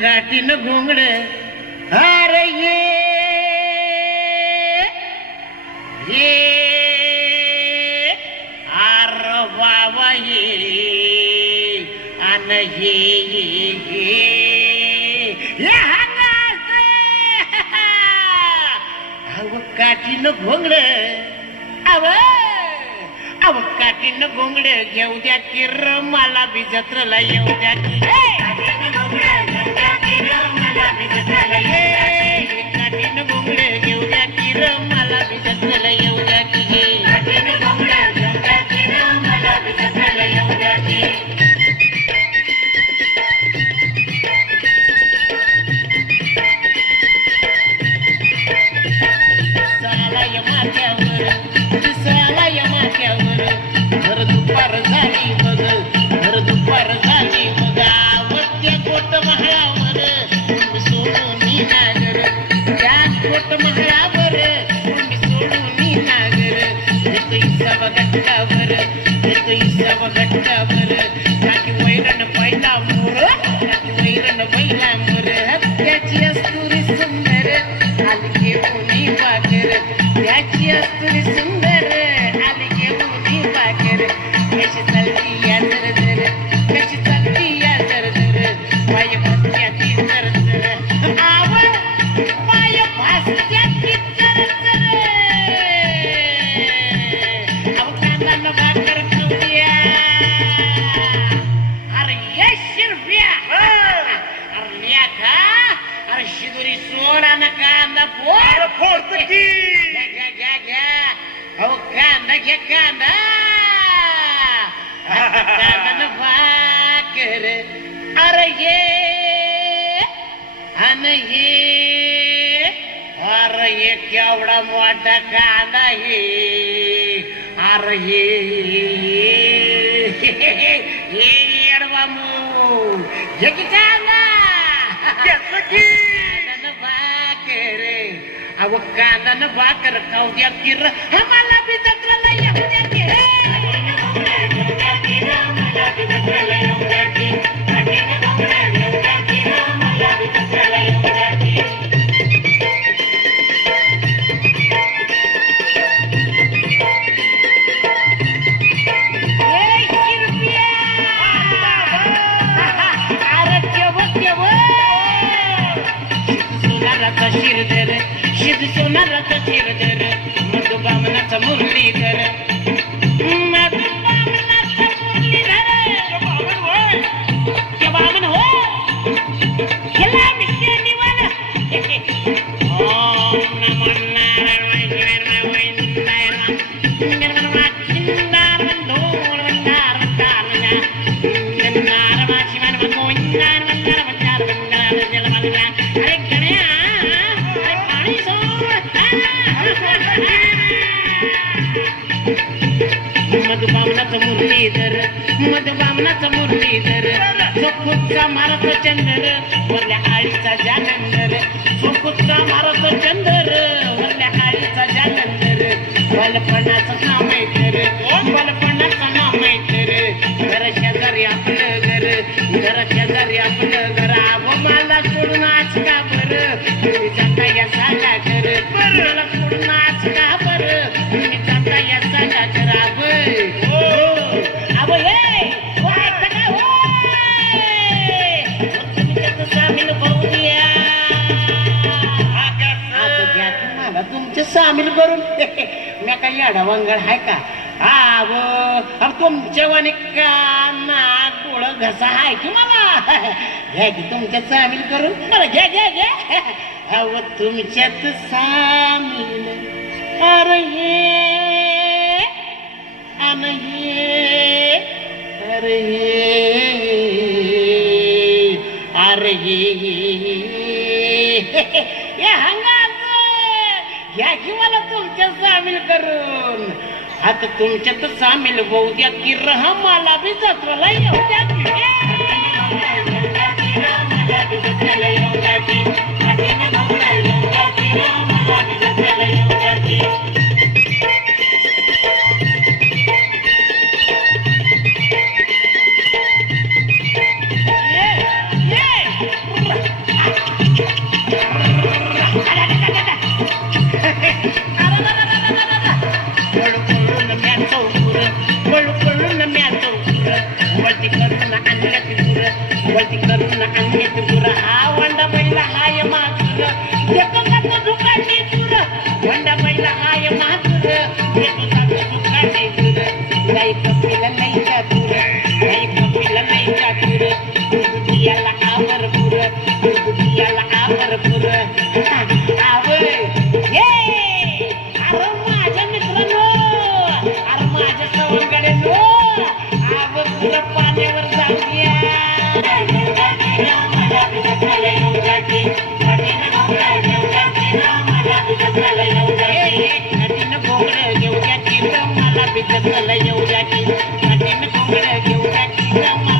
काठीन घोंगड अरे ये आर बाबा ये अन ये अव काठीन घोंगड अव काठीन घोंगड घेऊ द्या किर मला बी जत्रला येऊ द्या की काठीन घोंगड घेऊ द्या किर मला बी जत्रला येऊ द्या की भर दुपार झाली मग आवत्या कोट महाळावर सोडून नागर त्या कोट महाळावर सोडून नागर येतो इसावा गट्टावर टाकी वैरण पहिला मोर त्याची अस्तुरी सुंदर आली घेऊन पाकर त्याची अस्तुरी सुंदर आली घेऊन पाकर कशी चालती या जर पाय भासत्याची जर आवड पाय भासत्याची जर अव कांदा भाकर खाऊया अरे ये शिरप्या अरे लेखा अरे शिदोरी सोडा ना कांदा फोड की घ्या अहो कांदा घ्या कांदा कांदा भाकर अरे ये अरे ये केवढा मोठा कांदा हे अरे ये एडवामू ये की कांदा भाकर अव कांदा न भाकर खाऊ द्या किर आम्हाला बी जत्राला येऊ द्या की शिद सोनाराचा शिरधर मधुबामनाचा मुरलीधर बामन हो गेला मिश्र निवाला ओम नमो मधुबामनाचा मुरलीधर चोखूचा मारत चंदर वरल्या आळीचा जालंधर चोखूचा मारत चंदर वरल्या आळीचा जालंधर बालपणाचं नाव मैत्र घर शेजारी आपलं घर आव मला सोडून आज का बरं तुम्ही जाता या सागा घर मला सोडून आज का बरं तुम्ही जाता या सागा घर सामील करून मी काही अडवंगड आहे का अब तुमच्या वाणी काना गोळ घसा आहे की मला घ्या की तुमच्यात सामील करून बरं घ्या अव तुमच्यात सामील अरे घ्या की मला तुमच्यात सामील करून आता तुमच्यात सामील होऊ द्या की मला बी जत्राला येऊ द्या की गुलाबीचं फुलं येऊ द्या की काठीनं घोंगडं घेऊ द्या की